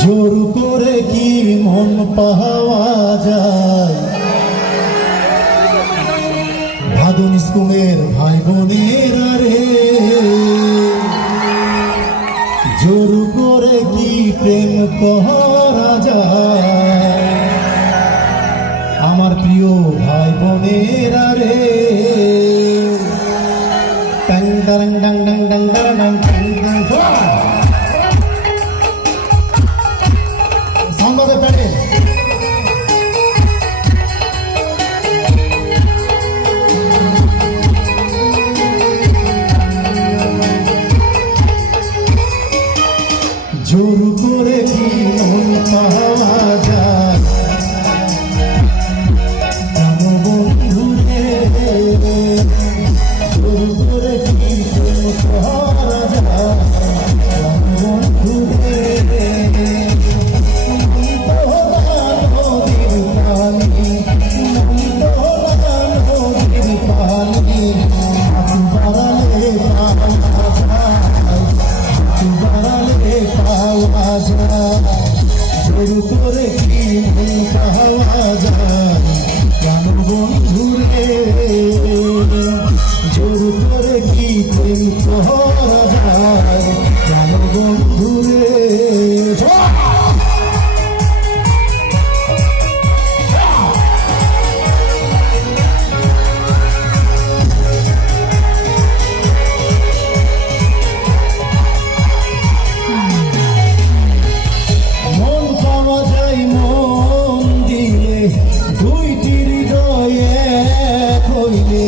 জোর করে কি মন পাওয়া যায়? ভাদুন স্কুলের ভাই বোনের রে, জোর করে কি প্রেম করা যায়? আমার প্রিয় ভাই বোনের রে, tongue tongue tongue tongue tongue tongue tongue tongue সংবাদে পেটে জোর করে কি মন পাওয়া যায়? বন্ধু রে, জোর করে কি মন পাওয়া যায়? বন্ধু রে, জোর করে কি মন পাওয়া যায়? কেন বন্ধু রে, জোর করে কি প্রেম করা যায়? কেন বন্ধু রে, দুইটি হৃদয় এক হইলে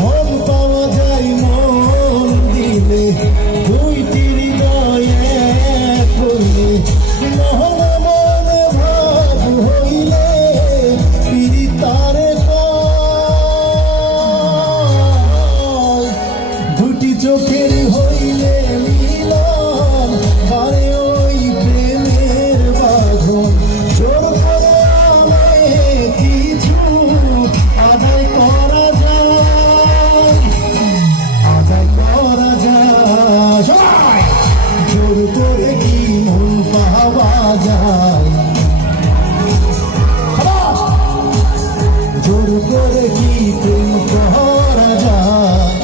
মন পাওয়া যায়, মন দিলে দুইটি হৃদয় এক হইলে মনে মনে ভাব হইলে পিরিতারে কয়, দুটি চোখের হইলে মিলন বারে ওই প্রেমের বাঁধন। জোর করে কিছু আদায় করা যায়, আদায় করা যায়। জোর করে কি মন পাওয়া যায়? জোর করে কি প্রেম করা যায়?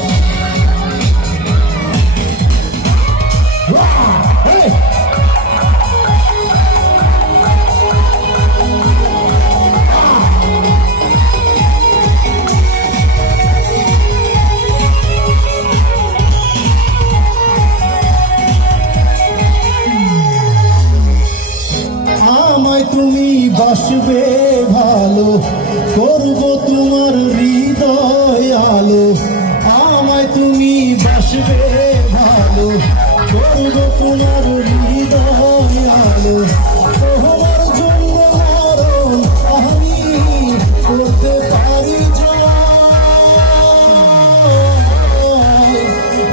আমায় তুমি বাসবে ভালো, করব তোমার হৃদয় আলো। আমায় তুমি বাসবে ভালো, করব তোমার হৃদয় আলো। তোমার জন্য মরণ আমি করতে পারি জয়।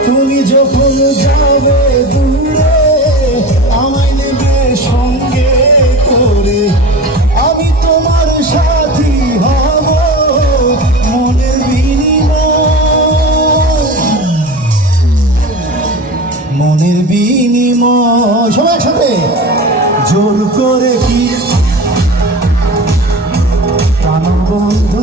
তুমি যখন যাবে দূরে আমায় নেবে সঙ্গে করে, আমি তোমার সাথী হব মনের বিনিময়, মনের বিনিময়। সবাই একসাথে জোর করে কি প্রাণ বন্ধু